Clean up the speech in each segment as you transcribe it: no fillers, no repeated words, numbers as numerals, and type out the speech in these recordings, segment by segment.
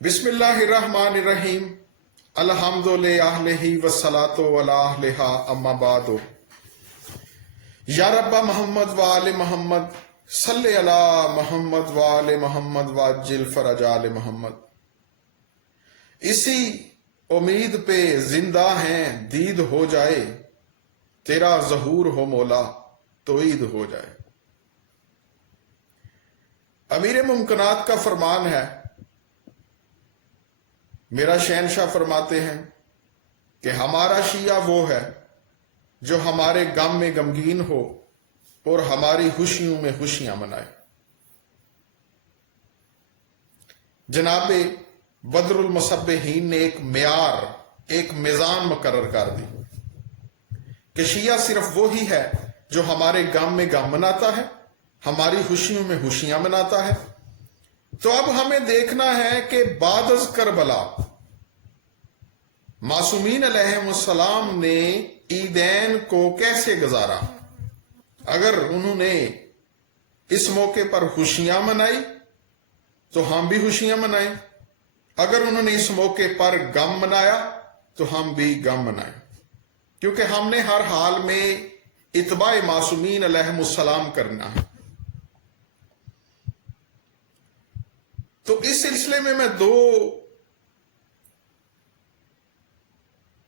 बिस्मिल्लाहिर्रहमानिर्रहीम अल्हम्दुलिल्लाहि वस्सलातु अला अहलिहा अम्मा बादु। या रब्बा मोहम्मद व आले मोहम्मद सल्ले अला मोहम्मद व आले मोहम्मद वाजिल फरज आले मोहम्मद। इसी उम्मीद पे जिंदा हैं दीद हो जाए, तेरा ज़हूर हो मौला तो ईद हो जाए। अमीर मुमकिनात का फरमान है, मेरा शहनशाह फरमाते हैं कि हमारा शिया वो है जो हमारे गम में गमगीन हो और हमारी खुशियों में खुशियां मनाए। जनाबे बदरुल मुसब्बिहीन ने एक मेयार, एक मिजान मुकर्रर कर दी कि शिया सिर्फ वो ही है जो हमारे गम में गम मनाता है, हमारी खुशियों में खुशियां मनाता है। तो अब हमें देखना है कि बादज करबला मासूमीन अलैहिमुस्सलाम ने ईदैन को कैसे गुजारा। अगर उन्होंने इस मौके पर खुशियां मनाई तो हम भी खुशियां मनाएं, अगर उन्होंने इस मौके पर गम मनाया तो हम भी गम मनाएं, क्योंकि हमने हर हाल में इत्बाए मासूमीन अलैहिमुस्सलाम करना है। तो इस सिलसिले में मैं दो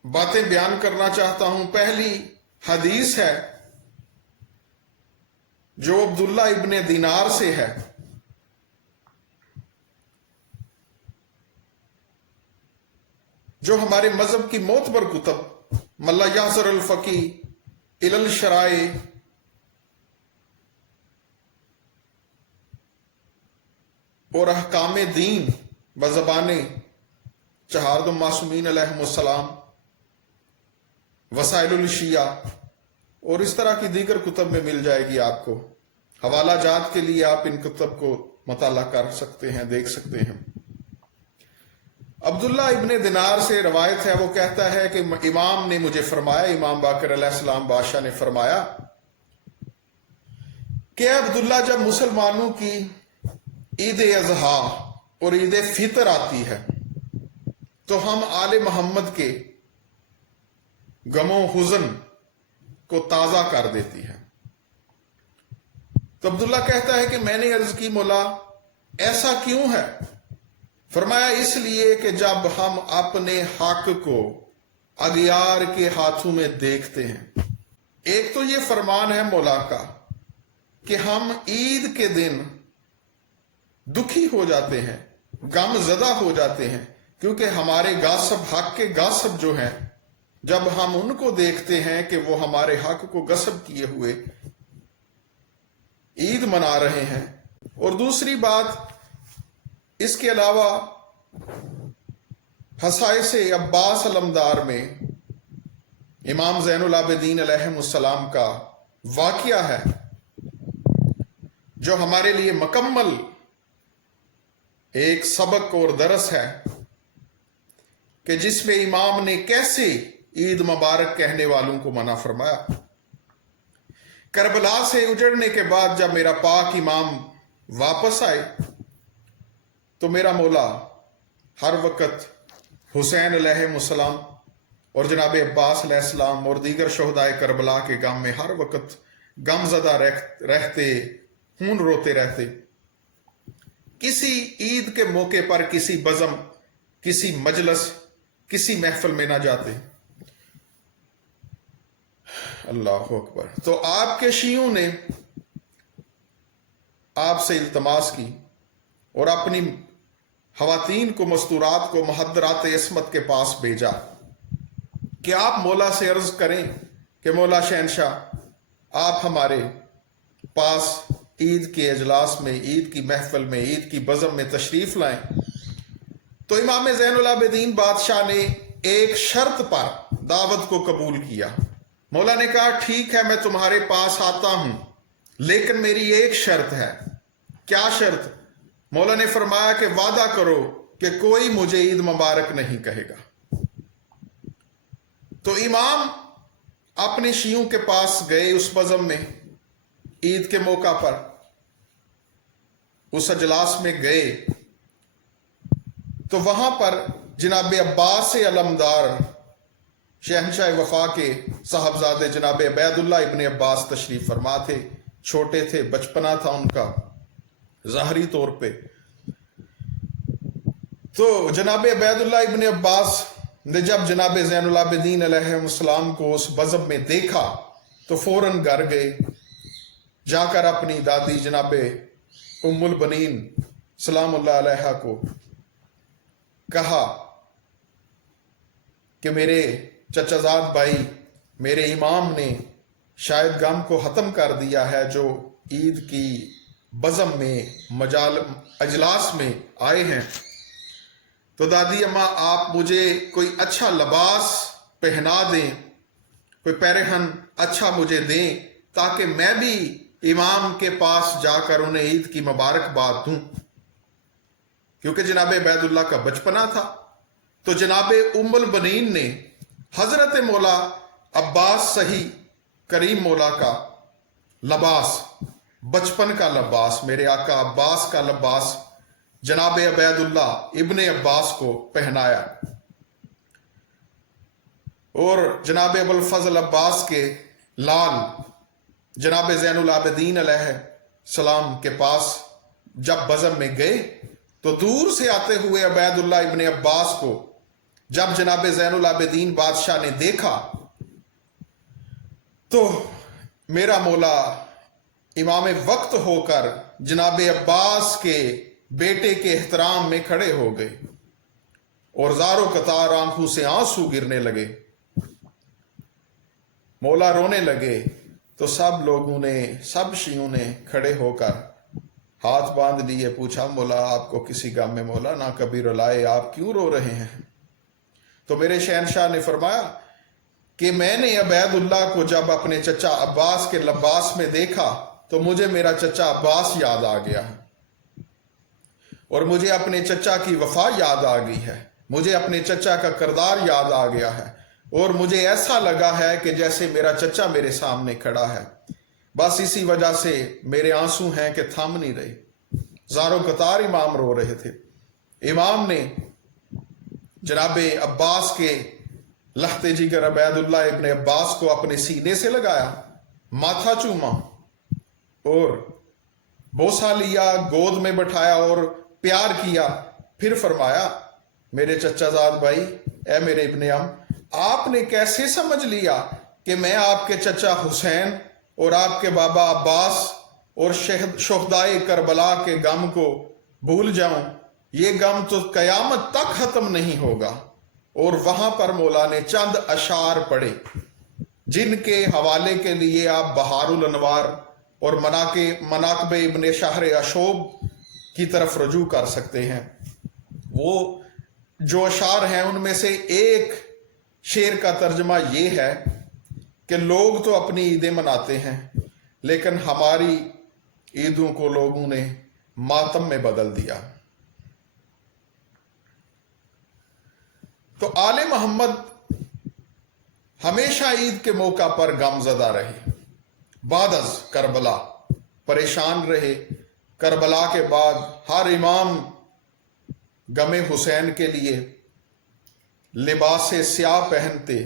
बातें बयान करना चाहता हूं। पहली हदीस है जो अब्दुल्ला इब्ने दीनार से है, जो हमारे मजहब की मोतबर कुतब मल्ला यासर अल फकी इलल शराए और अहकाम दीन बज़बाने चहारदुम मासूमीन अलैहिमुस्सलाम, वसाइलुल शिया और इस तरह की दीगर कुतब में मिल जाएगी आपको। हवाला जात के लिए आप इन कुतब को मुताला कर सकते हैं, देख सकते हैं। अब्दुल्ला इब्ने दिनार से रवायत है, वो कहता है कि इमाम ने मुझे फरमाया, इमाम बाकर अलैहिस्सलाम बादशाह ने फरमाया कि अब्दुल्ला, जब मुसलमानों की ईद अज़हा और ईद फितर आती है तो हम आले मोहम्मद के गमो हुज़न को ताजा कर देती है। तो अब्दुल्ला कहता है कि मैंने अर्ज की, मौला ऐसा क्यों है? फरमाया, इसलिए कि जब हम अपने हक को अगियार के हाथों में देखते हैं। एक तो ये फरमान है मौला का कि हम ईद के दिन दुखी हो जाते हैं, गम ज़दा हो जाते हैं, क्योंकि हमारे गासिब, हक के गासिब जो हैं, जब हम उनको देखते हैं कि वो हमारे हक को गस्ब किए हुए ईद मना रहे हैं। और दूसरी बात, इसके अलावा हसाइसे अब्बास अलमदार में इमाम ज़ैनुल आबिदीन अलैहिमुस्सलाम का वाक़या है जो हमारे लिए मुकम्मल एक सबक और दरस है कि जिसमें इमाम ने कैसे ईद मुबारक कहने वालों को मना फरमाया। करबला से उजड़ने के बाद जब मेरा पाक इमाम वापस आए तो मेरा मौला हर वक्त हुसैन अलैहिस्सलाम और जनाब अब्बास अलैहिस्सलाम और दीगर शोहदाए करबला के गम में हर वक्त गमज़दा रहते, खून रोते रहते। किसी ईद के मौके पर किसी बज़म, किसी मजलस, किसी महफिल में ना जाते। अल्लाह अकबर। तो आपके शियों ने आपसे इल्तमास की और अपनी खवातीन को, मस्तूरात को मुहद्दरात इस्मत के पास भेजा कि आप मौला से अर्ज करें कि मौला शहनशाह, आप हमारे पास ईद के अजलास में, ईद की महफिल में, ईद की बज़म में तशरीफ लाएं। तो इमाम ज़ैनुल आबिदीन बादशाह ने एक शर्त पर दावत को कबूल किया। मौला ने कहा, ठीक है, मैं तुम्हारे पास आता हूं, लेकिन मेरी एक शर्त है। क्या शर्त? मौला ने फरमाया कि वादा करो कि कोई मुझे ईद मुबारक नहीं कहेगा। तो इमाम अपने शियों के पास गए, उस बज़म में ईद के मौका पर उस अजलास में गए تو وہاں پر جناب عباس علمدار شہنشاہ وفا کے صاحبزادے جناب عبید اللہ ابن عباس تشریف فرما تھے. چھوٹے تھے، بچپنا تھا ان کا ظاہری طور پہ. تو جناب عبید اللہ ابن عباس نے جب جناب زین العابدین علیہ السلام کو اس بزم میں دیکھا تو فوراً گھر گئے. جا کر اپنی دادی جناب ام البنین سلام اللہ علیہ کو کہا کہ میرے چچا زاد بھائی، میرے امام نے شاید غم کو ختم کر دیا ہے جو عید کی بزم میں اجلاس میں آئے ہیں. تو دادی اماں آپ مجھے کوئی اچھا لباس پہنا دیں، کوئی پیرہن اچھا مجھے دیں تاکہ میں بھی امام کے پاس جا کر انہیں عید کی مبارکباد دوں، کیونکہ جناب عبید اللہ کا بچپنا تھا. تو جناب ام البنین نے حضرت مولا عباس صحیح کریم مولا کا لباس، بچپن کا لباس، میرے آقا عباس کا لباس جناب عبید اللہ ابن عباس کو پہنایا. اور جناب ابو الفضل عباس کے لال جناب زین العابدین علیہ السلام کے پاس جب بزم میں گئے تو دور سے آتے ہوئے عبید اللہ ابن عباس کو جب جناب زین العابدین بادشاہ نے دیکھا تو میرا مولا امام وقت ہو کر جناب عباس کے بیٹے کے احترام میں کھڑے ہو گئے اور زار و قطار آنکھوں سے آنسو گرنے لگے. مولا رونے لگے تو سب لوگوں نے، سب شیعوں نے کھڑے ہو کر ہاتھ باندھ لیے. پوچھا مولا آپ کو کسی غم میں مولا نہ کبھی رلائے، آپ کیوں رو رہے ہیں؟ تو میرے شہنشاہ نے فرمایا کہ میں نے عبید اللہ کو جب اپنے چچا عباس کے لباس میں دیکھا تو مجھے میرا چچا عباس یاد آ گیا ہے، اور مجھے اپنے چچا کی وفا یاد آ گئی ہے، مجھے اپنے چچا کا کردار یاد آ گیا ہے، اور مجھے ایسا لگا ہے کہ جیسے میرا چچا میرے سامنے کھڑا ہے. بس اسی وجہ سے میرے آنسو ہیں کہ تھم نہیں رہے. زارو قطار امام رو رہے تھے. امام نے جناب عباس کے لخت جگر عبید اللہ ابن عباس کو اپنے سینے سے لگایا، ماتھا چوما اور بوسہ لیا، گود میں بٹھایا اور پیار کیا. پھر فرمایا میرے چچا زاد بھائی، اے میرے ابن ام، آپ نے کیسے سمجھ لیا کہ میں آپ کے چچا حسین اور آپ کے بابا عباس اور شہدائے کربلا کے غم کو بھول جاؤں؟ یہ غم تو قیامت تک ختم نہیں ہوگا. اور وہاں پر مولا نے چند اشعار پڑھے جن کے حوالے کے لیے آپ بہار الانوار اور مناقب ابن شہر اشوب کی طرف رجوع کر سکتے ہیں. وہ جو اشعار ہیں ان میں سے ایک شعر کا ترجمہ یہ ہے کہ لوگ تو اپنی عیدیں مناتے ہیں لیکن ہماری عیدوں کو لوگوں نے ماتم میں بدل دیا. تو آل محمد ہمیشہ عید کے موقع پر غم زدہ رہے، بعد از کربلا پریشان رہے. کربلا کے بعد ہر امام غم حسین کے لیے لباس سیاہ پہنتے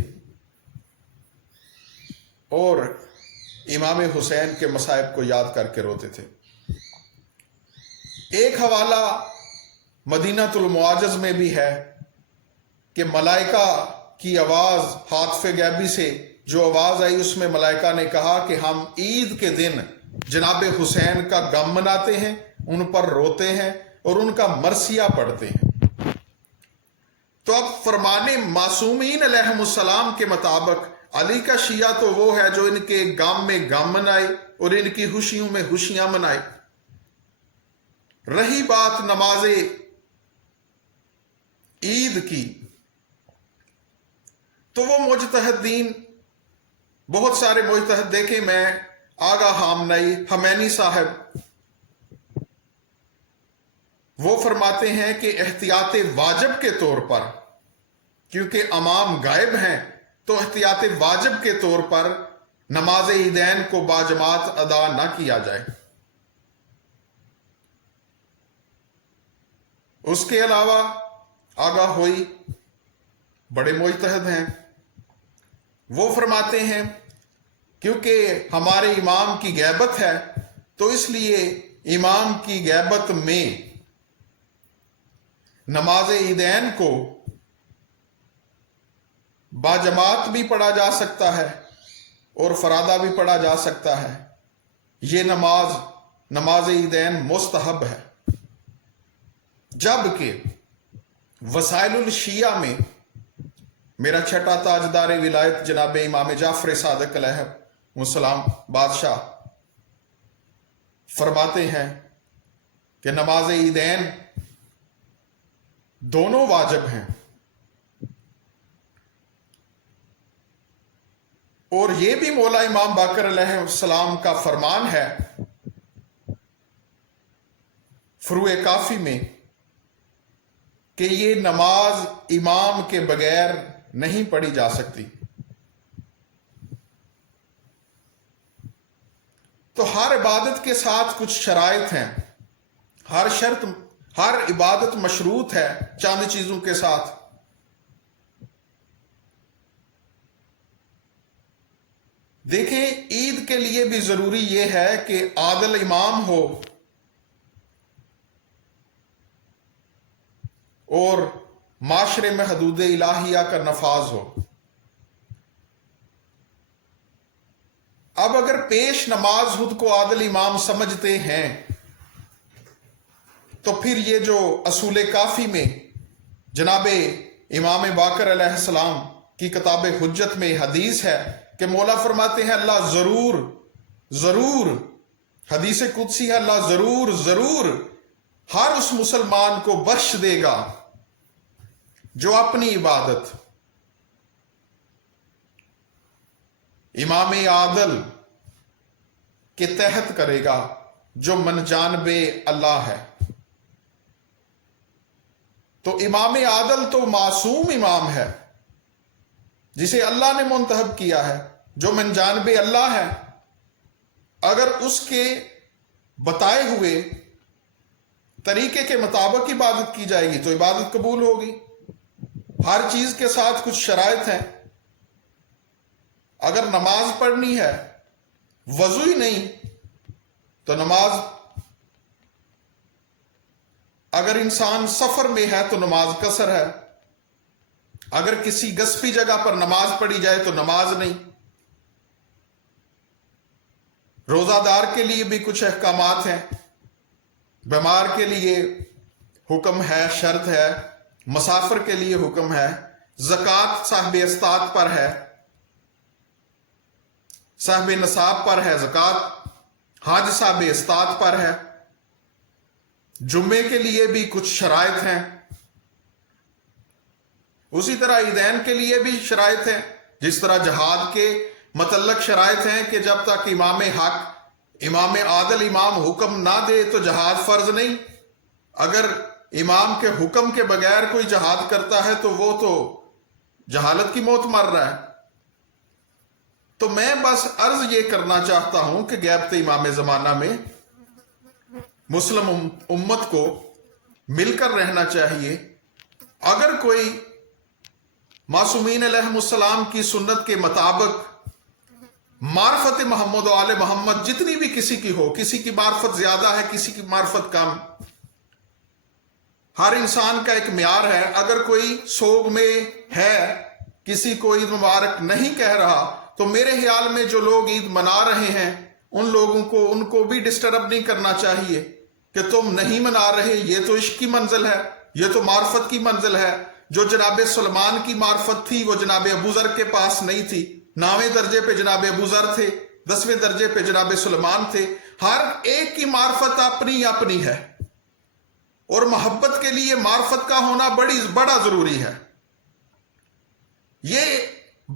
اور امام حسین کے مصائب کو یاد کر کے روتے تھے. ایک حوالہ مدینۃ المعجز میں بھی ہے کہ ملائکہ کی آواز ہاتف غیبی سے جو آواز آئی اس میں ملائکہ نے کہا کہ ہم عید کے دن جناب حسین کا غم مناتے ہیں، ان پر روتے ہیں اور ان کا مرثیہ پڑھتے ہیں. تو اب فرمان معصومین علیہم السلام کے مطابق علی کا شیعہ تو وہ ہے جو ان کے غم میں غم منائے اور ان کی خوشیوں میں خوشیاں منائے. رہی بات نماز عید کی تو وہ مجتہدین، بہت سارے مجتہد دیکھیں، میں آغا خمینی صاحب وہ فرماتے ہیں کہ احتیاط واجب کے طور پر، کیونکہ امام غائب ہیں تو احتیاط واجب کے طور پر نماز عیدین کو باجماعت ادا نہ کیا جائے. اس کے علاوہ आगा होई बड़े मुजतहद हैं, वो फरमाते हैं क्योंकि हमारे इमाम की गैबत है तो इसलिए इमाम की गैबत में नमाज ईदैन को बाजमात भी पढ़ा जा सकता है और फरादा भी पढ़ा जा सकता है। ये नमाज ईदैन मुस्तहब है। जबकि वसाइलुल शिया में मेरा छठा ताजदार विलायत जनाब इमाम जाफर सादिक अलैहिस्सलाम बादशाह फरमाते हैं कि नमाज ईदैन दोनों वाजिब हैं, और ये भी मौला इमाम बाकर अलैहिस्सलाम का फरमान है फुरूए काफी में कि ये नमाज इमाम के बगैर नहीं पढ़ी जा सकती। तो हर इबादत के साथ कुछ शराइत हैं, हर इबादत मशरूत है चंद चीजों के साथ। देखें, ईद के लिए भी जरूरी यह है कि आदिल इमाम हो और माशरे में हदूद इलाहिया का नफाज हो। अब अगर पेश नमाज खुद को आदिल इमाम समझते हैं तो फिर ये जो असूल काफी में जनाबे इमाम बाकर अलैहिस्सलाम की किताब हुज्जत में हदीस है कि मौला फरमाते हैं अल्लाह जरूर जरूर, हदीस कुदसी है, अल्लाह जरूर जरूर हर उस मुसलमान को बख्श देगा जो अपनी इबादत इमाम आदल के तहत करेगा, जो मन जानबे अल्लाह है। तो इमाम आदल तो मासूम इमाम है जिसे अल्लाह ने मुंतहब किया है, जो मन जानबे अल्लाह है। अगर उसके बताए हुए तरीके के मुताबिक इबादत की जाएगी तो इबादत कबूल होगी। हर चीज के साथ कुछ शराइत हैं। अगर नमाज पढ़नी है, वजू ही नहीं तो नमाज, अगर इंसान सफर में है तो नमाज कसर है, अगर किसी गस्पी जगह पर नमाज पढ़ी जाए तो नमाज नहीं। रोजादार के लिए भी कुछ अहकामात हैं, बीमार के लिए हुक्म है, शर्त है, मुसाफिर के लिए हुक्म है, ज़कात साहिब इस्तात पर है, साहिब नसाब पर है ज़कात, हज साहिब इस्तात पर है। जुम्मे के लिए भी कुछ शराइत हैं, उसी तरह ईदैन के लिए भी शराइत हैं। जिस तरह जहाद के मतलब शराइत हैं कि जब तक इमाम हक, इमाम आदल इमाम हुक्म ना दे तो जहाद फर्ज नहीं। अगर इमाम के हुक्म के बगैर कोई जहाद करता है तो वो तो जहालत की मौत मर रहा है। तो मैं बस अर्ज ये करना चाहता हूं कि गैबत इमाम जमाना में मुस्लिम उम्मत को मिलकर रहना चाहिए। अगर कोई मासूमीन अलैहिस्सलाम की सुन्नत के मुताबिक मार्फत मोहम्मद और आले मोहम्मद जितनी भी किसी की हो, किसी की मार्फत ज्यादा है, किसी की मार्फत कम, हर इंसान का एक म्यार है। अगर कोई सोग में है, किसी को ईद मुबारक नहीं कह रहा, तो मेरे ख्याल में जो लोग ईद मना रहे हैं उन लोगों को, उनको भी डिस्टर्ब नहीं करना चाहिए कि तुम नहीं मना रहे, ये तो इश्क की मंजिल है, ये तो मार्फत की मंजिल है। जो जनाब सुलेमान की मार्फत थी वो जनाब अबू ज़र के पास नहीं थी। 9वें दर्जे पे जनाब अबू ज़र थे, 10वें दर्जे पे जनाब सुलेमान थे। हर एक की मार्फत अपनी अपनी है और मोहब्बत के लिए मार्फत का होना बड़ा जरूरी है। ये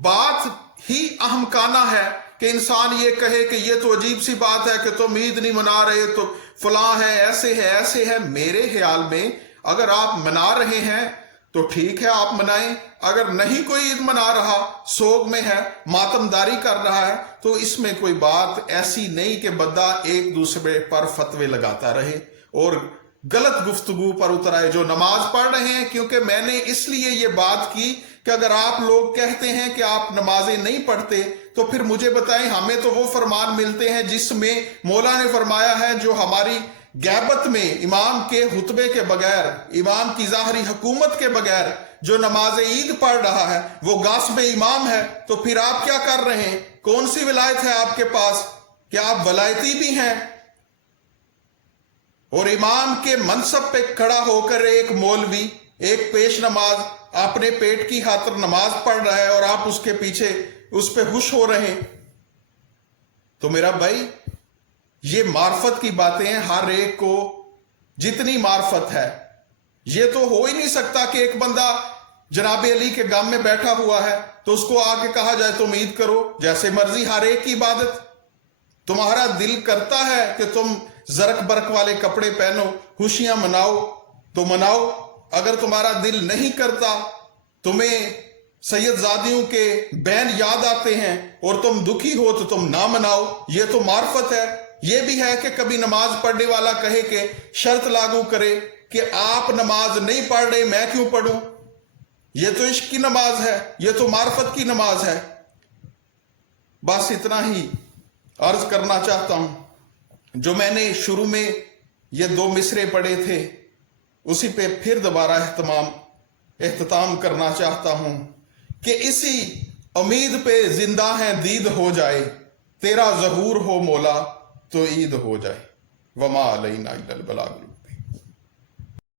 बात ही अहमकाना है कि इंसान ये कहे कि ये तो अजीब सी बात है कि तुम ईद नहीं मना रहे तो फलां है, ऐसे है, ऐसे है। मेरे ख्याल में अगर आप मना रहे हैं तो ठीक है, आप मनाएं। अगर नहीं कोई ईद मना रहा, सोग में है, मातमदारी कर रहा है, तो इसमें कोई बात ऐसी नहीं कि बंदा एक दूसरे पर फतवे लगाता रहे और गलत गुफ्तगू पर उतर आए जो नमाज पढ़ रहे हैं। क्योंकि मैंने इसलिए ये बात की कि अगर आप लोग कहते हैं कि आप नमाजें नहीं पढ़ते तो फिर मुझे बताएं, हमें तो वो फरमान मिलते हैं जिसमें मौला ने फरमाया है जो हमारी गैबत में इमाम के हुतबे के बगैर, इमाम की ज़ाहरी हुकूमत के बगैर जो नमाज ईद पढ़ रहा है वो गास्ब इमाम है। तो फिर आप क्या कर रहे हैं? कौन सी विलायत है आपके पास? क्या आप वलायती भी हैं? और इमाम के मनसब पे खड़ा होकर एक मौलवी एक पेश नमाज अपने पेट की खातिर नमाज पढ़ रहा है और आप उसके पीछे उस पे खुश हो रहे हैं। तो मेरा भाई, ये मार्फत की बातें हैं। हर एक को जितनी मार्फत है, ये तो हो ही नहीं सकता कि एक बंदा जनाब अली के गांव में बैठा हुआ है तो उसको आके कहा जाए तुम ईद करो, जैसे मर्जी। हर एक की इबादत। तुम्हारा दिल करता है कि तुम जरक बरक वाले कपड़े पहनो, खुशियां मनाओ तो मनाओ। अगर तुम्हारा दिल नहीं करता, तुम्हें सैयदजादियों के बैन याद आते हैं और तुम दुखी हो तो तुम ना मनाओ। ये तो मार्फत है। ये भी है कि कभी नमाज पढ़ने वाला कहे कि शर्त लागू करे कि आप नमाज नहीं पढ़ रहे, मैं क्यों पढ़ूं? ये तो इश्क की नमाज है, ये तो मार्फत की नमाज है। बस इतना ही अर्ज करना चाहता हूं। जो मैंने शुरू में ये 2 मिसरे पढ़े थे उसी पे फिर दोबारा एहतमाम करना चाहता हूं कि इसी उम्मीद पे जिंदा है दीद हो जाए, तेरा ज़हूर हो मौला तो ईद हो जाए। वमा अलैना इल्लल बलाग।